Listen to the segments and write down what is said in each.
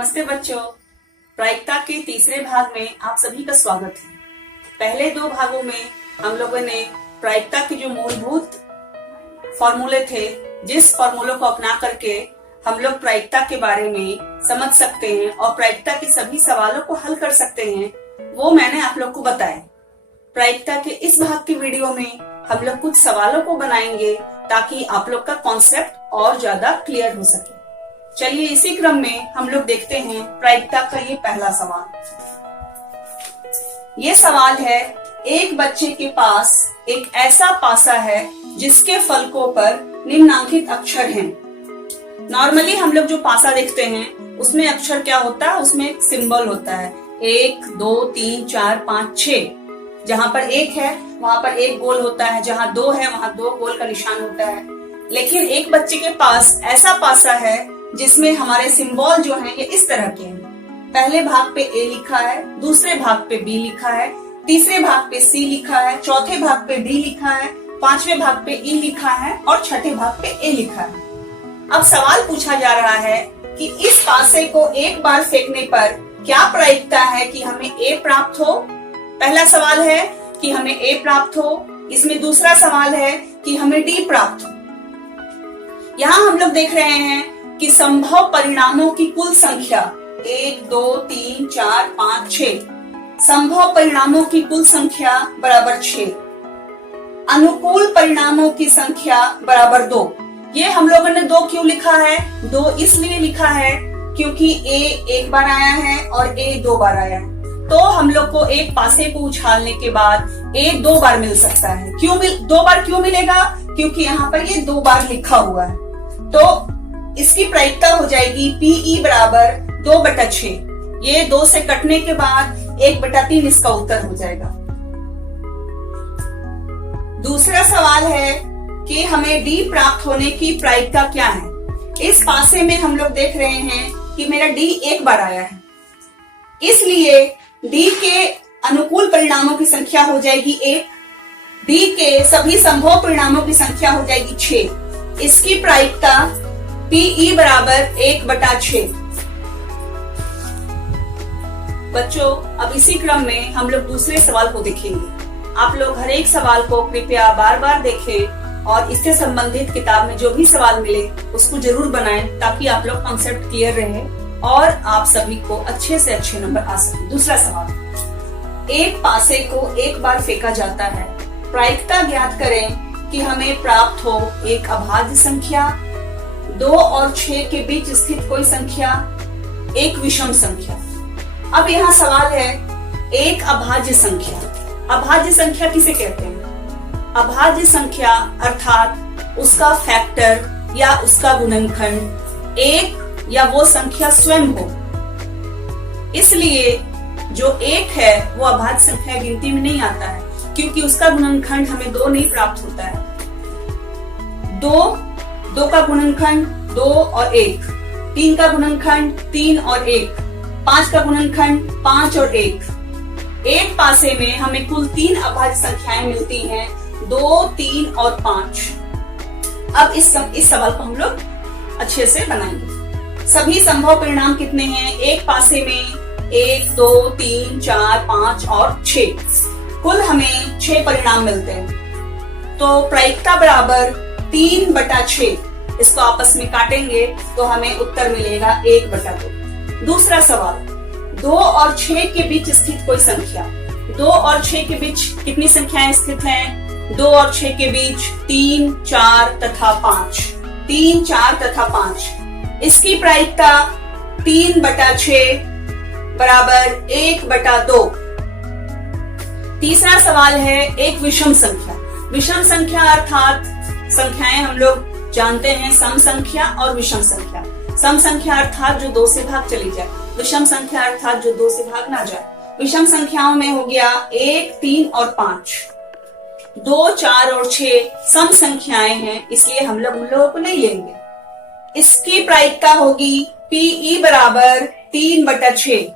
नमस्ते बच्चों। प्रायिकता के तीसरे भाग में आप सभी का स्वागत है। पहले दो भागों में हम लोगों ने प्रायिकता के जो मूलभूत फॉर्मूले थे, जिस फॉर्मूलों को अपना करके हम लोग प्रायिकता के बारे में समझ सकते हैं और प्रायिकता के सभी सवालों को हल कर सकते हैं, वो मैंने आप लोग को बताया। प्रायिकता के इस भाग की वीडियो में हम लोग कुछ सवालों को बनाएंगे ताकि आप लोग का कॉन्सेप्ट और ज्यादा क्लियर हो सके। चलिए इसी क्रम में हम लोग देखते हैं प्रायिकता का ये पहला सवाल। ये सवाल है, एक बच्चे के पास एक ऐसा पासा है जिसके फलकों पर निम्नांकित अक्षर हैं। नॉर्मली हम लोग जो पासा देखते हैं उसमें अक्षर क्या होता है, उसमें एक सिंबल होता है 1 2 3 4 5 6। जहां पर 1 है वहां पर 1 गोल होता है, जहां 2 है वहां 2 गोल का निशान होता है। लेकिन एक बच्चे के पास ऐसा पासा है जिसमें हमारे सिंबल जो हैं ये इस तरह के हैं। पहले भाग पे A लिखा है, दूसरे भाग पे B लिखा है, तीसरे भाग पे C लिखा है, चौथे भाग पे D लिखा है, पांचवें भाग पे E लिखा है और छठे भाग पे A लिखा है। अब सवाल पूछा जा रहा है कि इस पासे को एक बार फेंकने पर क्या प्रायिकता है कि हमें A प्राप्त हो। पहला सवाल है कि हमें A प्राप्त हो, इसमें दूसरा सवाल है कि हमें D प्राप्त हो। यहाँ हम लोग देख रहे हैं कि संभव परिणामों की कुल संख्या 1 2 3 4 5 6, संभव परिणामों की कुल संख्या बराबर 6, अनुकूल परिणामों की संख्या बराबर 2। ये हम लोगों ने 2 क्यों लिखा है? 2 इसलिए लिखा है क्योंकि A एक बार आया है और A 2 बार आया है। तो हम लोग को एक पासे को उछालने के बाद A 2 बार मिल सकता है। 2 बार क्यों मिलेगा? क्योंकि यहाँ पर ये 2 बार लिखा हुआ है। तो इसकी प्रायिकता हो जाएगी PE बराबर 2/6। ये 2 से कटने के बाद 1/3 इसका उत्तर हो जाएगा। दूसरा सवाल है कि हमें D प्राप्त होने की प्रायिकता क्या है। इस पासे में हम लोग देख रहे हैं कि मेरा D एक बार आया है, इसलिए D के अनुकूल परिणामों की संख्या हो जाएगी 1, D के सभी संभव परिणामों की संख्या हो जाएगी 6। इसकी प्रायिकता PE बराबर 1/6। बच्चों, अब इसी क्रम में हम लोग दूसरे सवाल को देखेंगे। आप लोग हर एक सवाल को कृपया बार बार देखें और इससे संबंधित किताब में जो भी सवाल मिले उसको जरूर बनाएं ताकि आप लोग कॉन्सेप्ट क्लियर रहे और आप सभी को अच्छे से अच्छे नंबर आ सके। दूसरा सवाल, एक पासे को एक बार फेंका जाता है, प्रायिकता ज्ञात करें कि हमें प्राप्त हो एक अभाज्य संख्या, 2 और 6 के बीच स्थित कोई संख्या, एक विषम संख्या। अब यहाँ सवाल है, एक अभाज्य संख्या। अभाज्य संख्या किसे कहते हैं? अभाज्य संख्या अर्थात उसका फैक्टर या उसका गुणनखंड एक या वो संख्या स्वयं हो। इसलिए जो 1 है वो अभाज्य संख्या गिनती में नहीं आता है क्योंकि उसका गुणनखंड हमें 2 नहीं प्राप्त होता है। 2 का गुणनखंड 2 और 1, 3 का गुणनखंड 3 और 1, 5 का गुणनखंड 5 और 1। एक पासे में हमें कुल 3 अभाज्य संख्याएं मिलती हैं, 2 3 और 5। अब इस सवाल को हम लोग अच्छे से बनाएंगे। सभी संभव परिणाम कितने हैं? एक पासे में 1 2 3 4 5 और 6, कुल हमें 6 परिणाम मिलते हैं। तो प्रायिकता बराबर 3/6। इसको आपस में काटेंगे तो हमें उत्तर मिलेगा 1/2। दूसरा सवाल, 2 और 6 के बीच स्थित कोई संख्या। 2 और 6 के बीच कितनी संख्याएं स्थित हैं? 2 और 6 के बीच 3 4 तथा 5। 3 4 तथा 5। इसकी प्रायिकता 3/6 बराबर 1/2। तीसरा सवाल है, एक विषम संख्या। विषम संख्या अर्थात संख्याएं हम लोग जानते हैं सम संख्या और विषम संख्या। सम संख्या अर्थात जो 2 से भाग चली जाए, विषम संख्या अर्थात जो 2 से भाग ना जाए। विषम संख्याओं में हो गया 1 3 और 5। 2 4 और 6 सम संख्याएं हैं, इसलिए हम लोग उन लोगों को नहीं लेंगे। इसकी प्रायिकता होगी PE बराबर 3/6,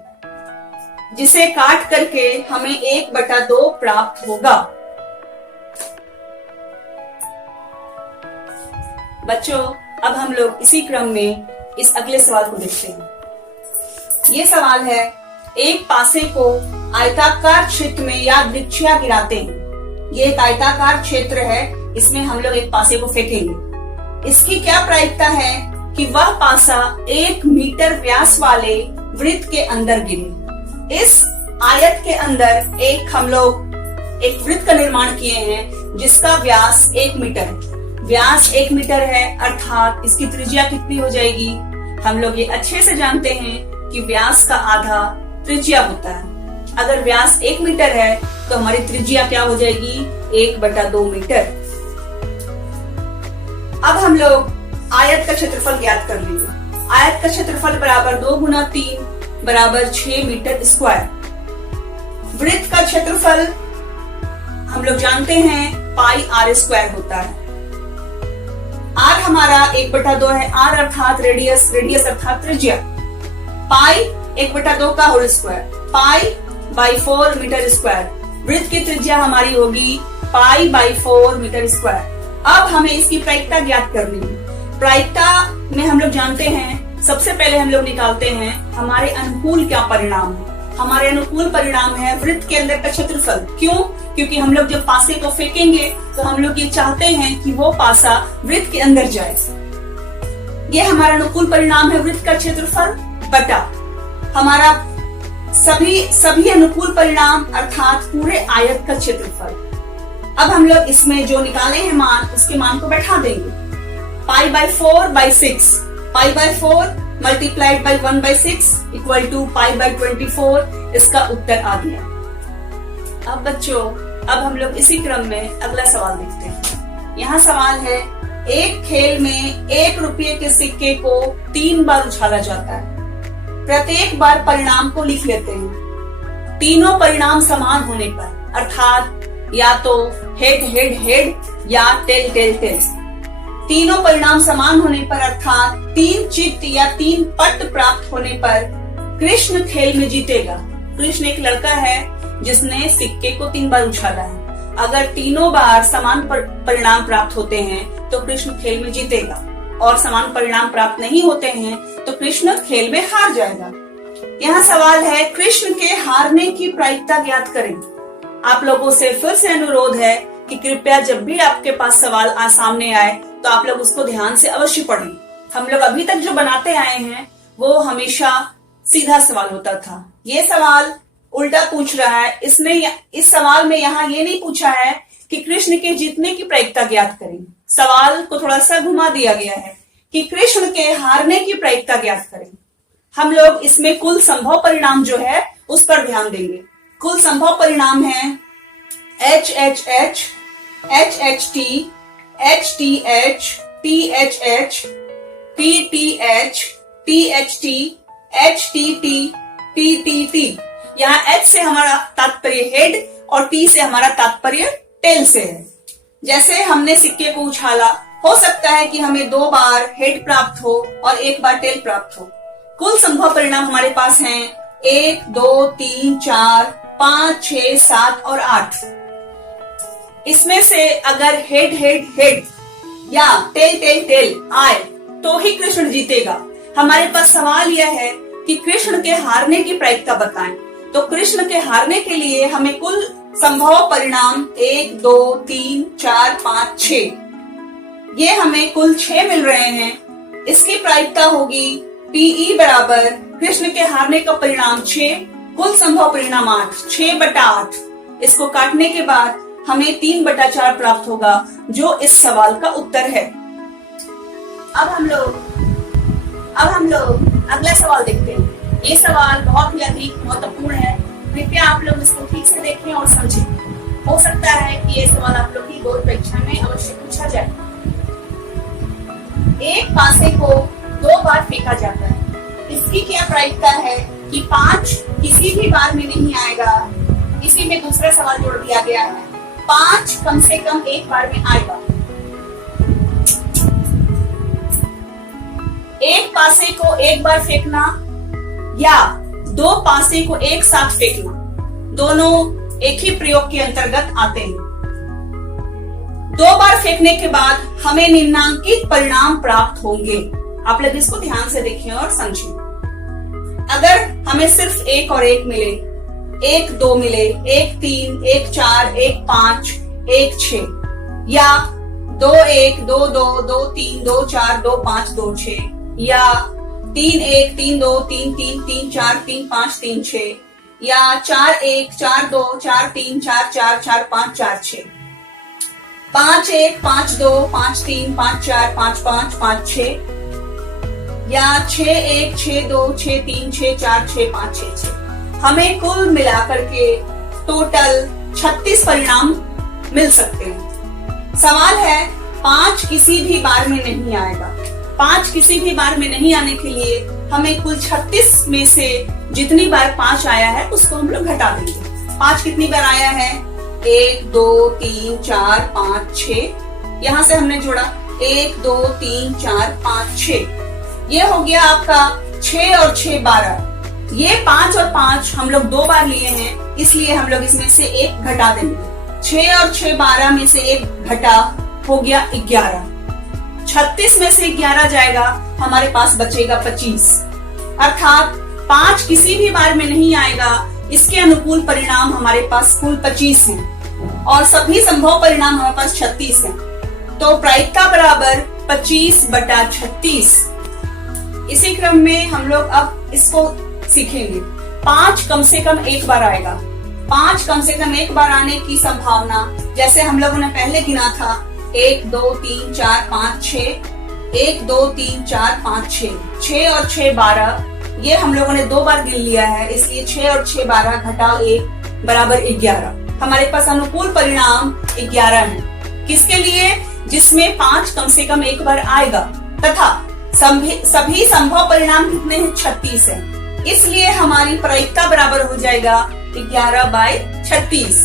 जिसे काट करके हमें 1/2 प्राप्त होगा। बच्चों, अब हम लोग इसी क्रम में इस अगले सवाल को देखते हैं। ये सवाल है, एक पासे को आयताकार क्षेत्र में यादृच्छिया गिराते हैं। ये एक आयताकार क्षेत्र है, इसमें हम लोग एक पासे को फेंकेंगे। इसकी क्या प्रायिकता है कि वह पासा 1 मीटर व्यास वाले वृत्त के अंदर गिरे। इस आयत के अंदर हम लोग एक वृत्त का निर्माण किए हैं जिसका व्यास 1 मीटर है। व्यास 1 मीटर है, अर्थात इसकी त्रिज्या कितनी हो जाएगी? हम लोग ये अच्छे से जानते हैं कि व्यास का आधा त्रिज्या होता है। अगर व्यास 1 मीटर है तो हमारी त्रिज्या क्या हो जाएगी? 1/2 मीटर। अब हम लोग आयत का क्षेत्रफल ज्ञात कर लेंगे। आयत का क्षेत्रफल बराबर 2 × 3 बराबर 6 मीटर स्क्वायर। वृत्त का क्षेत्रफल हम लोग जानते हैं πr² होता है। r हमारा 1/2 है। r अर्थात रेडियस अर्थात त्रिज्या। पाई 1/2 का होल स्क्वायर, π/4 मीटर स्क्वायर। वृत्त की त्रिज्या हमारी होगी π/4 मीटर स्क्वायर। अब हमें इसकी प्रायिकता ज्ञात करनी है। प्रायिकता में हम लोग जानते हैं, सबसे पहले हम लोग निकालते हैं हमारे अनुकूल क्या परिणाम है। हमारे अनुकूल परिणाम है वृत्त के अंदर का क्षेत्रफल। क्यों? क्योंकि हम लोग जब पासे को फेंकेंगे तो हम लोग ये चाहते हैं कि वो पासा वृत्त के अंदर जाए। ये हमारा अनुकूल परिणाम है, वृत्त का क्षेत्रफल बटा हमारा सभी अनुकूल परिणाम अर्थात पूरे आयत का क्षेत्रफल। अब हम लोग इसमें जो निकाले हैं मान, उसके मान को बैठा देंगे। π/4/6, π/4 मल्टीप्लाइड बाई 1/6 इक्वल टू π/24। इसका उत्तर आ गया। अब बच्चों, अब हम लोग इसी क्रम में अगला सवाल देखते हैं। यहाँ सवाल है, एक खेल में 1 रुपये के सिक्के को 3 बार उछाला जाता है। प्रत्येक बार परिणाम को लिख लेते हैं। तीनों परिणाम समान होने पर, अर्थात या तो हेड हेड हेड या टेल टेल टेल। तीनों परिणाम समान होने पर, अर्थात 3 चित्त या 3 पट प्राप्त होने पर कृष्ण खेल में जीतेगा। कृष्ण एक लड़का है जिसने सिक्के को 3 बार उछाला है। अगर तीनों बार समान परिणाम प्राप्त होते हैं तो कृष्ण खेल में जीतेगा, और समान परिणाम प्राप्त नहीं होते हैं तो कृष्ण खेल में हार जाएगा। यहाँ सवाल है, कृष्ण के हारने की प्रायिकता ज्ञात करें। आप लोगों से फिर से अनुरोध है कि कृपया जब भी आपके पास सवाल सामने आए तो आप लोग उसको ध्यान से अवश्य पढ़ें। हम लोग अभी तक जो बनाते आए हैं वो हमेशा सीधा सवाल होता था। ये सवाल उल्टा पूछ रहा है। इस सवाल में यहाँ ये नहीं पूछा है कि कृष्ण के जीतने की प्रायिकता ज्ञात करें। सवाल को थोड़ा सा घुमा दिया गया है कि कृष्ण के हारने की प्रायिकता ज्ञात करें। हम लोग इसमें कुल संभव परिणाम जो है उस पर ध्यान देंगे। कुल संभव परिणाम है HHH, HHT, HTH, THH, TTH, THT, HTT, TTT। यहाँ H से हमारा तात्पर्य हेड और T से हमारा तात्पर्य टेल से है। जैसे हमने सिक्के को उछाला, हो सकता है कि हमें 2 बार हेड प्राप्त हो और 1 बार टेल प्राप्त हो। कुल संभव परिणाम हमारे पास हैं 1, 2, 3, 4, 5, 6, 7 और 8। इसमें से अगर हेड हेड हेड या टेल टेल टेल आए तो ही कृष्ण जीतेगा। हमारे पास सवाल यह है कि कृष्ण के हारने की प्रायिकता बताएं। तो कृष्ण के हारने के लिए हमें कुल संभव परिणाम 1, 2, 3, 4, 5, 6, ये हमें कुल 6 मिल रहे हैं। इसकी प्रायिकता होगी PE बराबर कृष्ण के हारने का परिणाम 6, कुल संभव परिणाम 8, 6/8। इसको काटने के बाद हमें 3/4 प्राप्त होगा, जो इस सवाल का उत्तर है। अब हम लोग अगला सवाल देखते हैं। ये सवाल बहुत ही अधिक महत्वपूर्ण है। कृपया आप लोग इसको ठीक से देखें और समझें। हो सकता है कि ये सवाल आप लोग की बोर्ड परीक्षा में अवश्य पूछा जाए। एक पासे को 2 बार फेंका जाता है। इसकी क्या प्रायिकता है कि 5 किसी भी बार में नहीं आएगा। इसी में दूसरा सवाल जोड़ दिया गया है, 5 कम से कम एक बार में आएगा। एक पासे को एक बार फेंकना या 2 पासे को एक साथ फेंकना, दोनों एक ही प्रयोग के अंतर्गत आते हैं। 2 बार फेंकने के बाद हमें निम्नांकित परिणाम प्राप्त होंगे। आप लोग इसको ध्यान से देखें और समझें। अगर हमें सिर्फ 1 और 1 मिले, 1 2 मिले, 1 3, 1 4, 1 5, 1 6, या 2 1, 2 2, 2 3, 2 4, 2 5, 2 6, या 3 1, 3 2, 3 3, 3 4, 3 5, 3 6, या 4 1, 4 2, 4 3, 4 4, 4 5, 4 6, 5 1, 5 2, 5 3, 5 4, 5 5, 5 6, या 6 1, 6 2, 6 3, 6 4, 6 5, 6 6। हमें कुल मिलाकर के टोटल 36 परिणाम मिल सकते हैं। सवाल है 5 किसी भी बार में नहीं आएगा। 5 किसी भी बार में नहीं आने के लिए हमें कुल 36 में से जितनी बार 5 आया है उसको हम लोग घटा देंगे। 5 कितनी बार आया है? 1 2 3 4 5 6, यहां से हमने जोड़ा 1 2 3 4 5 6, ये हो गया आपका 6 और 6 12। ये 5 और 5 हम लोग 2 बार लिए हैं, इसलिए हम लोग इसमें से 1 घटा देंगे। 6 और 6 12 में से 1 घटा, हो गया 11। 36 में से 11 जाएगा, हमारे पास बचेगा 25। अर्थात 5 किसी भी बार में नहीं आएगा, इसके अनुकूल परिणाम हमारे पास कुल 25 हैं और सभी संभव परिणाम हमारे पास 36 हैं। तो प्रायिकता बराबर 25/36। इसी क्रम में हम लोग अब इसको सीखेंगे। 5 कम से कम 1 बार आएगा। 5 कम से कम 1 बार आने की संभावना, जैसे हम लोगों ने पहले गिना था, 1 2 3 4 5 6, 1 2 3 4 5 6, 6 और 6 12, ये हम लोगों ने 2 बार गिन लिया है, इसलिए 6 और 6 12 घटाओ 1 बराबर 11। हमारे पास अनुकूल परिणाम 11 है। किसके लिए? जिसमें 5 कम से कम 1 बार आएगा तथा सभी संभव परिणाम कितने हैं? 36 है। इसलिए हमारी प्रायिकता बराबर हो जाएगा 11/36।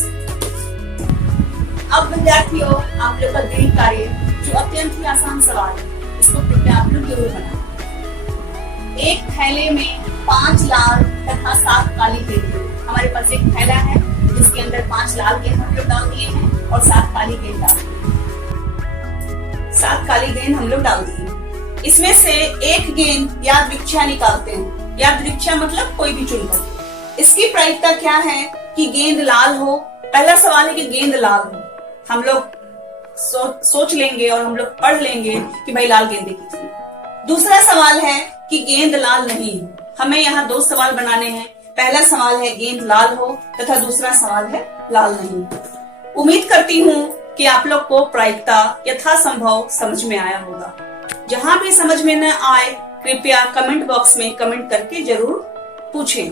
अब विद्यार्थियों, आप लोग का गणित कार्य जो अत्यंत ही आसान सवाल है, इसको कृपया आप लोग जरूर बनाएं। एक थैले में 5 लाल तथा 7 काली गेंदें। हमारे पास एक थैला है जिसके अंदर 5 लाल गेंद हम लोग डाल दिए हैं और 7 काली गेंद डाल दी है। 7 काली गेंद हम लोग डाल दिए। इसमें से एक गेंद यादृच्छा निकालते हैं। यादृच्छा मतलब कोई भी चुनकर। इसकी प्रायिकता क्या है कि गेंद लाल हो। पहला सवाल है कि गेंद लाल हो। हम लोग सोच लेंगे और हम लोग पढ़ लेंगे कि भाई लाल गेंदें कितनी। दूसरा सवाल है कि गेंद लाल नहीं हो। हमें यहाँ 2 सवाल बनाने हैं। पहला सवाल है गेंद लाल हो तथा दूसरा सवाल है लाल नहीं। उम्मीद करती हूँ कि आप लोग को प्रायिकता यथासंभव समझ में आया होगा। जहां भी समझ में न आए, कृपया कमेंट बॉक्स में कमेंट करके जरूर पूछें।